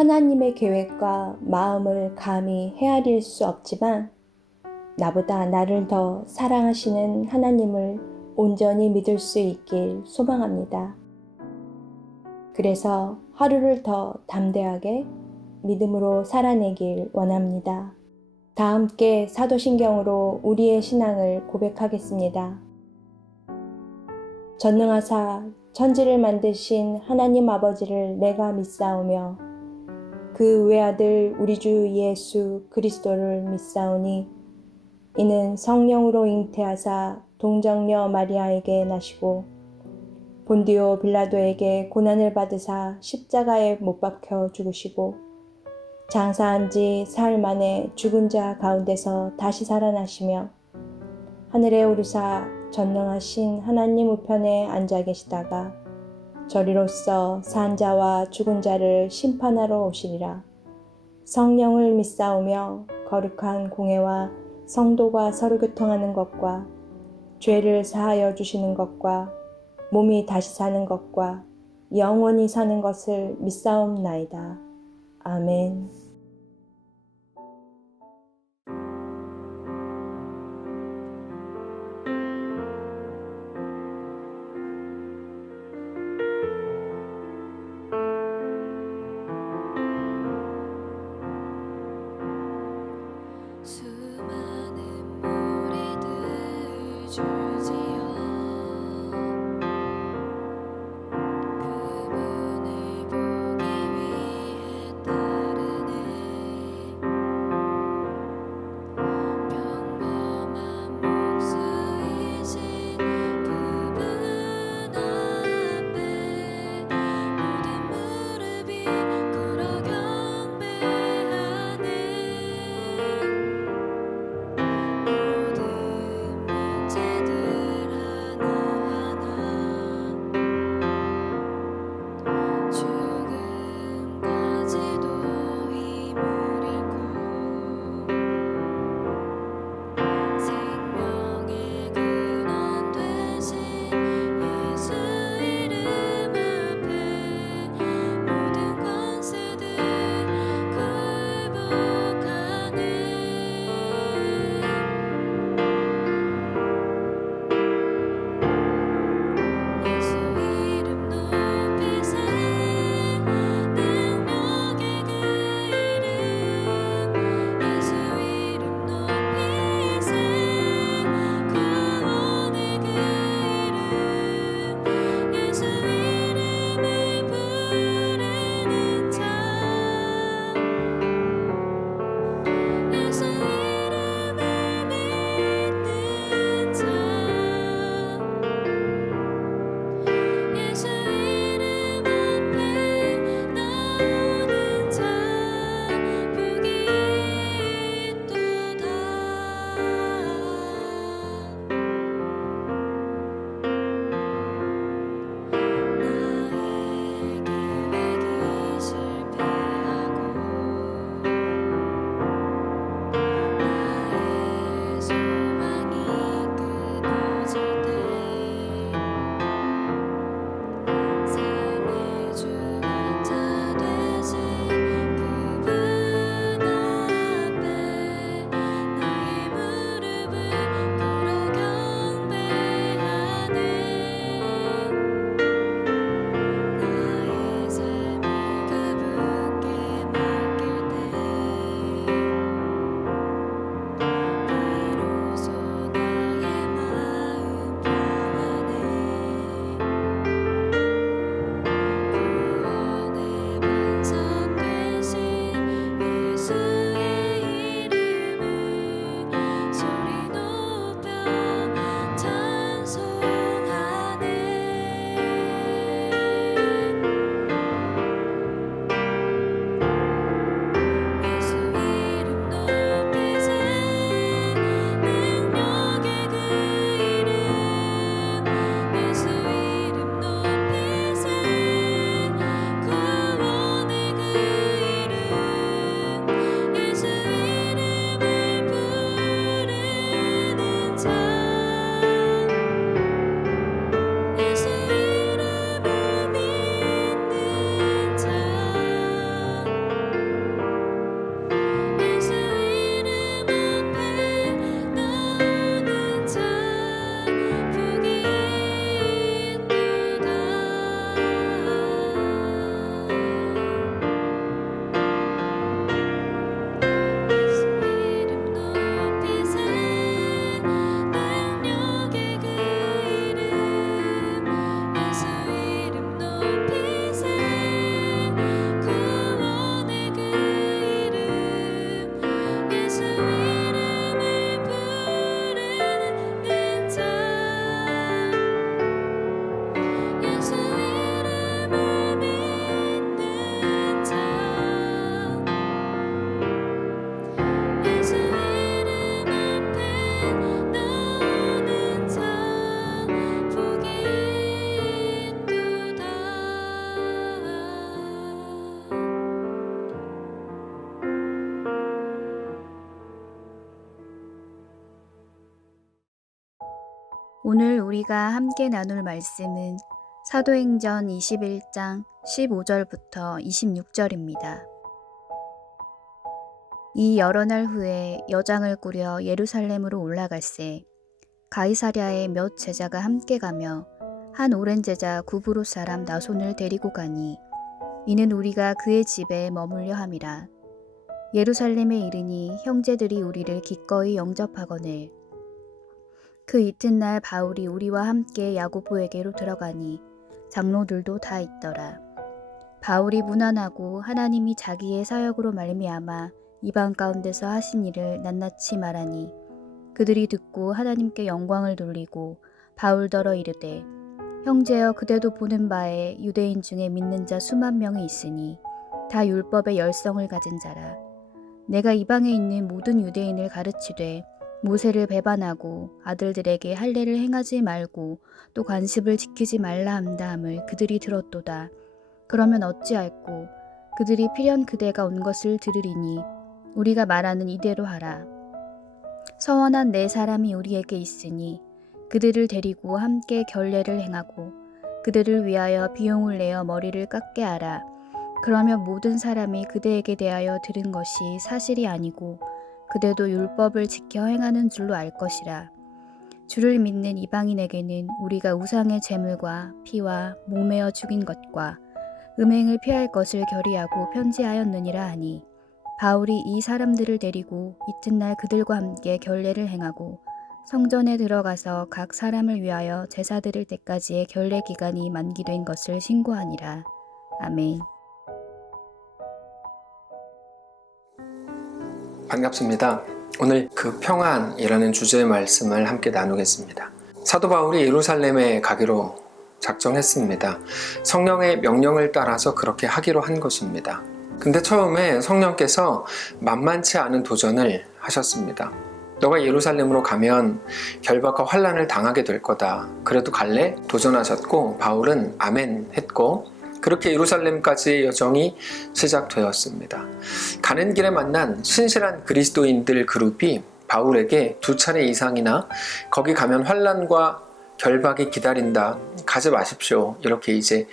하나님의 계획과 마음을 감히 헤아릴 수 없지만 나보다 나를 더 사랑하시는 하나님을 온전히 믿을 수 있길 소망합니다. 그래서 하루를 더 담대하게 믿음으로 살아내길 원합니다. 다 함께 사도신경으로 우리의 신앙을 고백하겠습니다. 전능하사 천지를 만드신 하나님 아버지를 내가 믿사오며 그 외아들 우리 주 예수 그리스도를 믿사오니 이는 성령으로 잉태하사 동정녀 마리아에게 나시고 본디오 빌라도에게 고난을 받으사 십자가에 못 박혀 죽으시고 장사한 지 사흘 만에 죽은 자 가운데서 다시 살아나시며 하늘에 오르사 전능하신 하나님 우편에 앉아 계시다가 저리로서 산 자와 죽은 자를 심판하러 오시리라. 성령을 믿사오며 거룩한 공회와 성도가 서로 교통하는 것과 죄를 사하여 주시는 것과 몸이 다시 사는 것과 영원히 사는 것을 믿사옵나이다. 아멘. 수많은 무리들 줄지어 그분을 보기 위해 따르네. 평범한 목수이신 그분 앞에 모든 무릎이 꿇어 경배하네. 모든 문제들 오늘 우리가 함께 나눌 말씀은 사도행전 21장 15절부터 26절입니다. 이 여러 날 후에 여장을 꾸려 예루살렘으로 올라갈새 가이사랴에 몇 제자가 함께 가며 한 오랜 제자 구브로 사람 나손을 데리고 가니 이는 우리가 그의 집에 머물려 함이라. 예루살렘에 이르니 형제들이 우리를 기꺼이 영접하거늘 그 이튿날 바울이 우리와 함께 야고보에게로 들어가니 장로들도 다 있더라. 바울이 무난하고 하나님이 자기의 사역으로 말미암아 이방 가운데서 하신 일을 낱낱이 말하니 그들이 듣고 하나님께 영광을 돌리고 바울더러 이르되 형제여 그대도 보는 바에 유대인 중에 믿는 자 수만 명이 있으니 다 율법의 열성을 가진 자라. 내가 이방에 있는 모든 유대인을 가르치되 모세를 배반하고 아들들에게 할례를 행하지 말고 또 관습을 지키지 말라 함다함을 그들이 들었도다. 그러면 어찌할꼬 그들이 필연 그대가 온 것을 들으리니 우리가 말하는 이대로 하라. 서원한 네 사람이 우리에게 있으니 그들을 데리고 함께 결례를 행하고 그들을 위하여 비용을 내어 머리를 깎게 하라. 그러면 모든 사람이 그대에게 대하여 들은 것이 사실이 아니고 그대도 율법을 지켜 행하는 줄로 알 것이라. 주를 믿는 이방인에게는 우리가 우상의 제물과 피와 목매어 죽인 것과 음행을 피할 것을 결의하고 편지하였느니라 하니 바울이 이 사람들을 데리고 이튿날 그들과 함께 결례를 행하고 성전에 들어가서 각 사람을 위하여 제사 드릴 때까지의 결례 기간이 만기된 것을 신고하니라. 아멘. 반갑습니다. 오늘 그 평안이라는 주제의 말씀을 함께 나누겠습니다. 사도 바울이 예루살렘에 가기로 작정했습니다. 성령의 명령을 따라서 그렇게 하기로 한 것입니다. 근데 처음에 성령께서 만만치 않은 도전을 하셨습니다. 너가 예루살렘으로 가면 결박과 환난을 당하게 될 거다. 그래도 갈래? 도전하셨고 바울은 아멘 했고 그렇게 예루살렘까지의 여정이 시작되었습니다. 가는 길에 만난 신실한 그리스도인들 그룹이 바울에게 2차례 이상이나 거기 가면 환난과 결박이 기다린다. 가지 마십시오. 이렇게 이제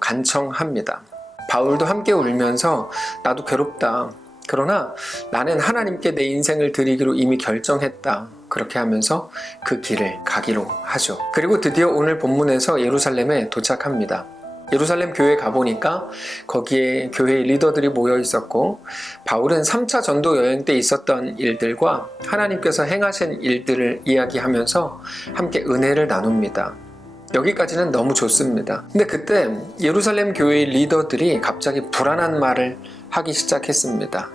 간청합니다. 바울도 함께 울면서 나도 괴롭다. 그러나 나는 하나님께 내 인생을 드리기로 이미 결정했다. 그렇게 하면서 그 길을 가기로 하죠. 그리고 드디어 오늘 본문에서 예루살렘에 도착합니다. 예루살렘 교회에 가보니까 거기에 교회의 리더들이 모여 있었고 바울은 3차 전도 여행 때 있었던 일들과 하나님께서 행하신 일들을 이야기하면서 함께 은혜를 나눕니다. 여기까지는 너무 좋습니다. 근데 그때 예루살렘 교회의 리더들이 갑자기 불안한 말을 하기 시작했습니다.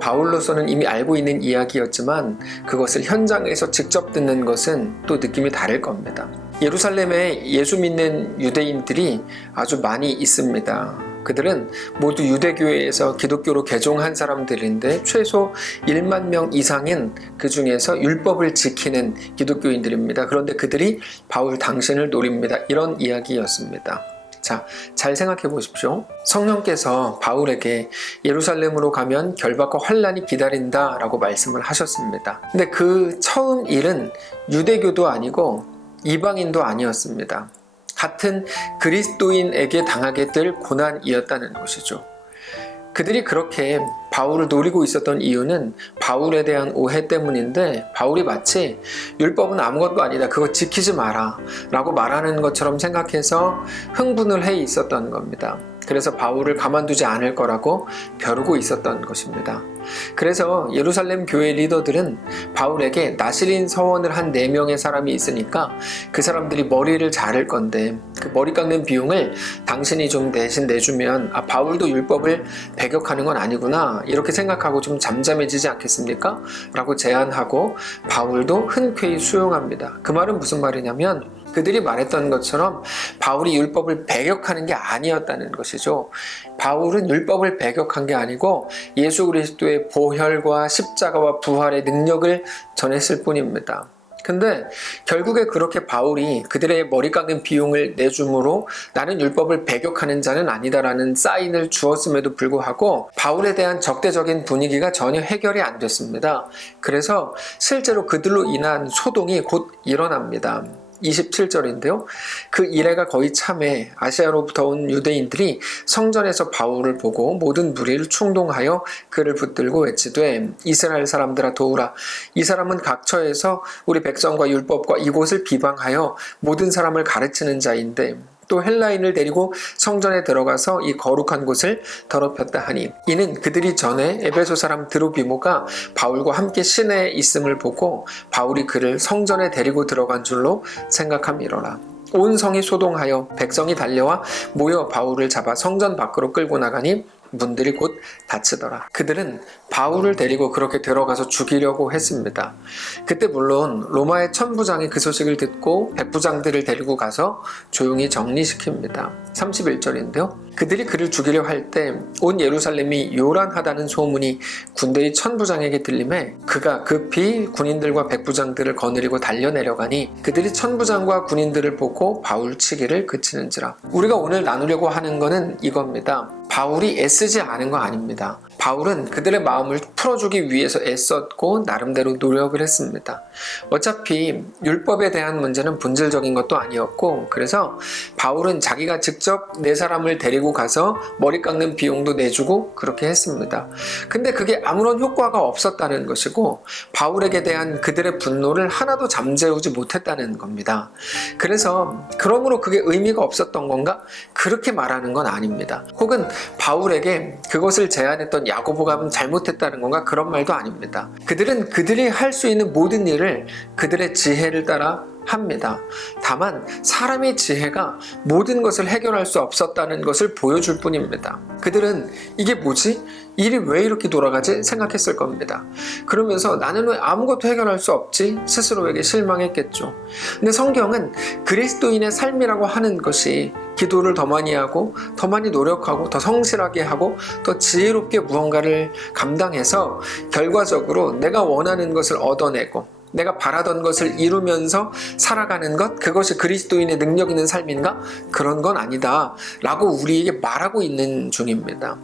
바울로서는 이미 알고 있는 이야기였지만 그것을 현장에서 직접 듣는 것은 또 느낌이 다를 겁니다. 예루살렘에 예수 믿는 유대인들이 아주 많이 있습니다. 그들은 모두 유대교회에서 기독교로 개종한 사람들인데 최소 1만 명 이상인 그 중에서 율법을 지키는 기독교인들입니다. 그런데 그들이 바울 당신을 노립니다. 이런 이야기였습니다. 자, 잘 생각해 보십시오. 성령께서 바울에게 예루살렘으로 가면 결박과 환난이 기다린다 라고 말씀을 하셨습니다. 근데 그 처음 일은 유대교도 아니고 이방인도 아니었습니다. 같은 그리스도인에게 당하게 될 고난이었다는 것이죠. 그들이 그렇게 바울을 노리고 있었던 이유는 바울에 대한 오해 때문인데 바울이 마치 율법은 아무것도 아니다. 그거 지키지 마라 라고 말하는 것처럼 생각해서 흥분을 해 있었던 겁니다. 그래서 바울을 가만두지 않을 거라고 벼르고 있었던 것입니다. 그래서 예루살렘 교회 리더들은 바울에게 나실인 서원을 한 4명의 사람이 있으니까 그 사람들이 머리를 자를 건데 그 머리 깎는 비용을 당신이 좀 대신 내주면 바울도 율법을 배격하는 건 아니구나 이렇게 생각하고 좀 잠잠해지지 않겠습니까? 라고 제안하고 바울도 흔쾌히 수용합니다. 그 말은 무슨 말이냐면 그들이 말했던 것처럼 바울이 율법을 배격하는 게 아니었다는 것이죠. 바울은 율법을 배격한 게 아니고 예수 그리스도의 보혈과 십자가와 부활의 능력을 전했을 뿐입니다. 근데 결국에 그렇게 바울이 그들의 머리 깎는 비용을 내줌으로 나는 율법을 배격하는 자는 아니다라는 사인을 주었음에도 불구하고 바울에 대한 적대적인 분위기가 전혀 해결이 안 됐습니다. 그래서 실제로 그들로 인한 소동이 곧 일어납니다. 27절인데요. 그 이래가 거의 참에 아시아로부터 온 유대인들이 성전에서 바울을 보고 모든 무리를 충동하여 그를 붙들고 외치되 이스라엘 사람들아 도우라. 이 사람은 각처에서 우리 백성과 율법과 이곳을 비방하여 모든 사람을 가르치는 자인데 또 헬라인을 데리고 성전에 들어가서 이 거룩한 곳을 더럽혔다 하니 이는 그들이 전에 에베소 사람 드로비모가 바울과 함께 시내에 있음을 보고 바울이 그를 성전에 데리고 들어간 줄로 생각함이로라. 온 성이 소동하여 백성이 달려와 모여 바울을 잡아 성전 밖으로 끌고 나가니 문들이 곧 닫히더라. 그들은 바울을 데리고 그렇게 들어가서 죽이려고 했습니다. 그때 물론 로마의 천부장이 그 소식을 듣고 백부장들을 데리고 가서 조용히 정리시킵니다. 31절인데요. 그들이 그를 죽이려 할 때 온 예루살렘이 요란하다는 소문이 군대의 천부장에게 들림에 그가 급히 군인들과 백부장들을 거느리고 달려내려가니 그들이 천부장과 군인들을 보고 바울 치기를 그치는지라. 우리가 오늘 나누려고 하는 것은 이겁니다. 바울이 애쓰지 않은 거 아닙니다. 바울은 그들의 마음을 풀어주기 위해서 애썼고 나름대로 노력을 했습니다. 어차피 율법에 대한 문제는 본질적인 것도 아니었고 그래서 바울은 자기가 직접 네 사람을 데리고 가서 머리 깎는 비용도 내주고 그렇게 했습니다. 근데 그게 아무런 효과가 없었다는 것이고 바울에게 대한 그들의 분노를 하나도 잠재우지 못했다는 겁니다. 그래서 그러므로 그게 의미가 없었던 건가? 그렇게 말하는 건 아닙니다. 혹은 바울에게 그것을 제안했던 야고보가 잘못했다는 건가? 그런 말도 아닙니다. 그들은 그들이 할 수 있는 모든 일을 그들의 지혜를 따라 합니다. 다만 사람의 지혜가 모든 것을 해결할 수 없었다는 것을 보여줄 뿐입니다. 그들은 이게 뭐지? 일이 왜 이렇게 돌아가지? 생각했을 겁니다. 그러면서 나는 왜 아무것도 해결할 수 없지? 스스로에게 실망했겠죠. 근데 성경은 그리스도인의 삶이라고 하는 것이 기도를 더 많이 하고 더 많이 노력하고 더 성실하게 하고 더 지혜롭게 무언가를 감당해서 결과적으로 내가 원하는 것을 얻어내고 내가 바라던 것을 이루면서 살아가는 것, 그것이 그리스도인의 능력 있는 삶인가? 그런 건 아니다 라고 우리에게 말하고 있는 중입니다.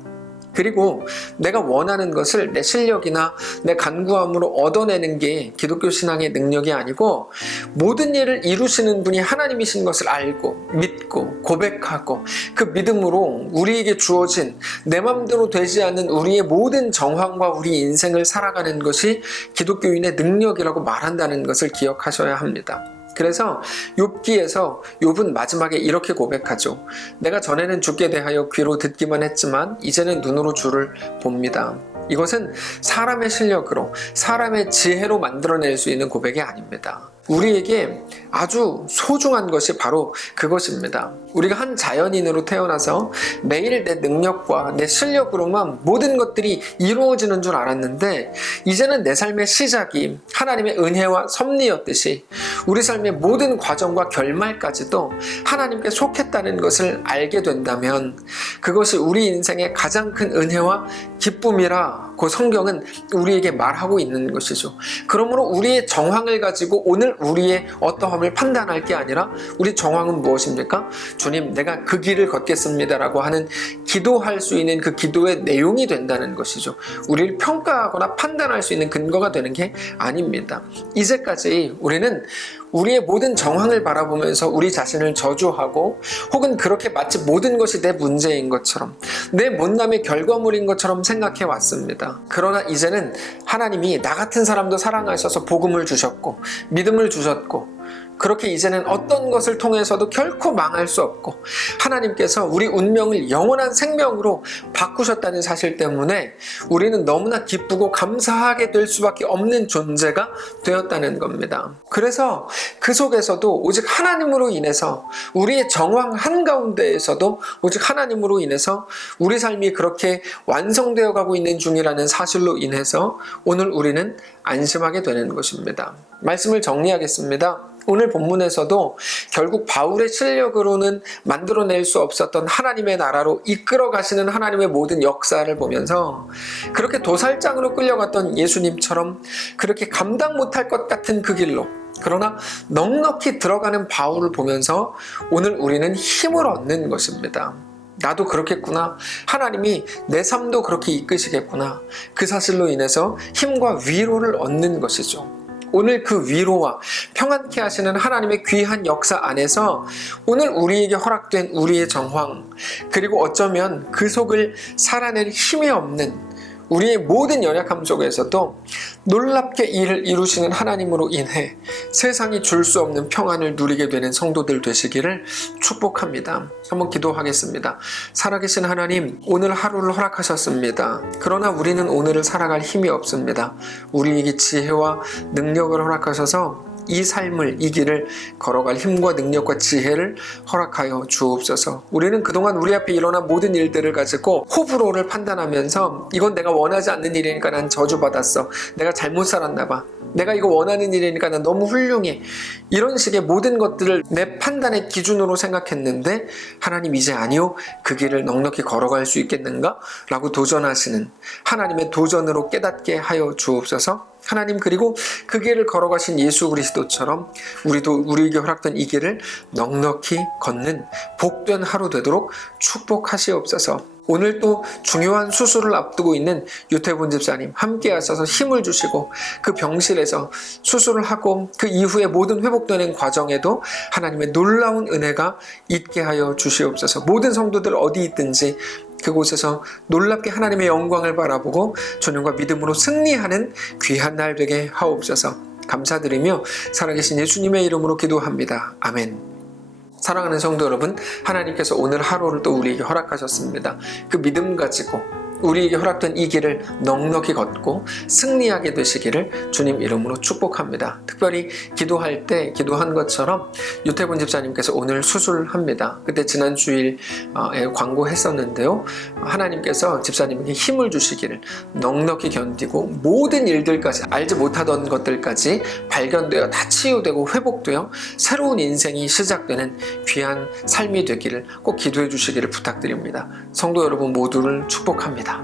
그리고 내가 원하는 것을 내 실력이나 내 간구함으로 얻어내는 게 기독교 신앙의 능력이 아니고 모든 일을 이루시는 분이 하나님이신 것을 알고 믿고 고백하고 그 믿음으로 우리에게 주어진 내 맘대로 되지 않는 우리의 모든 정황과 우리 인생을 살아가는 것이 기독교인의 능력이라고 말한다는 것을 기억하셔야 합니다. 그래서 욥기에서 욥은 마지막에 이렇게 고백하죠. 내가 전에는 주께 대하여 귀로 듣기만 했지만 이제는 눈으로 주를 봅니다. 이것은 사람의 실력으로 사람의 지혜로 만들어낼 수 있는 고백이 아닙니다. 우리에게 아주 소중한 것이 바로 그것입니다. 우리가 한 자연인으로 태어나서 매일 내 능력과 내 실력으로만 모든 것들이 이루어지는 줄 알았는데 이제는 내 삶의 시작이 하나님의 은혜와 섭리였듯이 우리 삶의 모든 과정과 결말까지도 하나님께 속했다는 것을 알게 된다면 그것이 우리 인생의 가장 큰 은혜와 기쁨이라고 성경은 우리에게 말하고 있는 것이죠. 그러므로 우리의 정황을 가지고 오늘 우리의 어떠함을 판단할 게 아니라 우리 정황은 무엇입니까? 주님, 내가 그 길을 걷겠습니다라고 하는 기도할 수 있는 그 기도의 내용이 된다는 것이죠. 우리를 평가하거나 판단할 수 있는 근거가 되는 게 아닙니다. 이제까지 우리는 우리의 모든 정황을 바라보면서 우리 자신을 저주하고 혹은 그렇게 마치 모든 것이 내 문제인 것처럼 내 못남의 결과물인 것처럼 생각해 왔습니다. 그러나 이제는 하나님이 나 같은 사람도 사랑하셔서 복음을 주셨고 믿음을 주셨고 그렇게 이제는 어떤 것을 통해서도 결코 망할 수 없고 하나님께서 우리 운명을 영원한 생명으로 바꾸셨다는 사실 때문에 우리는 너무나 기쁘고 감사하게 될 수밖에 없는 존재가 되었다는 겁니다. 그래서 그 속에서도 오직 하나님으로 인해서 우리의 정황 한가운데에서도 오직 하나님으로 인해서 우리 삶이 그렇게 완성되어 가고 있는 중이라는 사실로 인해서 오늘 우리는 안심하게 되는 것입니다. 말씀을 정리하겠습니다. 오늘 본문에서도 결국 바울의 실력으로는 만들어낼 수 없었던 하나님의 나라로 이끌어 가시는 하나님의 모든 역사를 보면서 그렇게 도살장으로 끌려갔던 예수님처럼 그렇게 감당 못할 것 같은 그 길로 그러나 넉넉히 들어가는 바울을 보면서 오늘 우리는 힘을 얻는 것입니다. 나도 그렇겠구나. 하나님이 내 삶도 그렇게 이끄시겠구나. 그 사실로 인해서 힘과 위로를 얻는 것이죠. 오늘 그 위로와 평안케 하시는 하나님의 귀한 역사 안에서 오늘 우리에게 허락된 우리의 정황, 그리고 어쩌면 그 속을 살아낼 힘이 없는 우리의 모든 연약함 속에서도 놀랍게 일을 이루시는 하나님으로 인해 세상이 줄 수 없는 평안을 누리게 되는 성도들 되시기를 축복합니다. 한번 기도하겠습니다. 살아계신 하나님, 오늘 하루를 허락하셨습니다. 그러나 우리는 오늘을 살아갈 힘이 없습니다. 우리에게 지혜와 능력을 허락하셔서 이 삶을, 이 길을 걸어갈 힘과 능력과 지혜를 허락하여 주옵소서. 우리는 그동안 우리 앞에 일어난 모든 일들을 가지고 호불호를 판단하면서 이건 내가 원하지 않는 일이니까 난 저주받았어. 내가 잘못 살았나 봐. 내가 이거 원하는 일이니까 난 너무 훌륭해. 이런 식의 모든 것들을 내 판단의 기준으로 생각했는데 하나님 이제 아니요. 그 길을 넉넉히 걸어갈 수 있겠는가? 라고 도전하시는 하나님의 도전으로 깨닫게 하여 주옵소서. 하나님, 그리고 그 길을 걸어가신 예수 그리스도처럼 우리도 우리에게 허락된 이 길을 넉넉히 걷는 복된 하루 되도록 축복하시옵소서. 오늘 또 중요한 수술을 앞두고 있는 유태분 집사님 함께 하셔서 힘을 주시고 그 병실에서 수술을 하고 그 이후에 모든 회복되는 과정에도 하나님의 놀라운 은혜가 있게 하여 주시옵소서. 모든 성도들 어디 있든지 그곳에서 놀랍게 하나님의 영광을 바라보고 전능과 믿음으로 승리하는 귀한 날 되게 하옵소서. 감사드리며 살아계신 예수님의 이름으로 기도합니다. 아멘. 사랑하는 성도 여러분, 하나님께서 오늘 하루를 또 우리에게 허락하셨습니다. 그 믿음 가지고 우리에게 허락된 이 길을 넉넉히 걷고 승리하게 되시기를 주님 이름으로 축복합니다. 특별히 기도할 때 기도한 것처럼 유태분 집사님께서 오늘 수술합니다. 그때 지난 주일에 광고했었는데요. 하나님께서 집사님에게 힘을 주시기를 넉넉히 견디고 모든 일들까지 알지 못하던 것들까지 발견되어 다 치유되고 회복되어 새로운 인생이 시작되는 귀한 삶이 되기를 꼭 기도해 주시기를 부탁드립니다. 성도 여러분 모두를 축복합니다.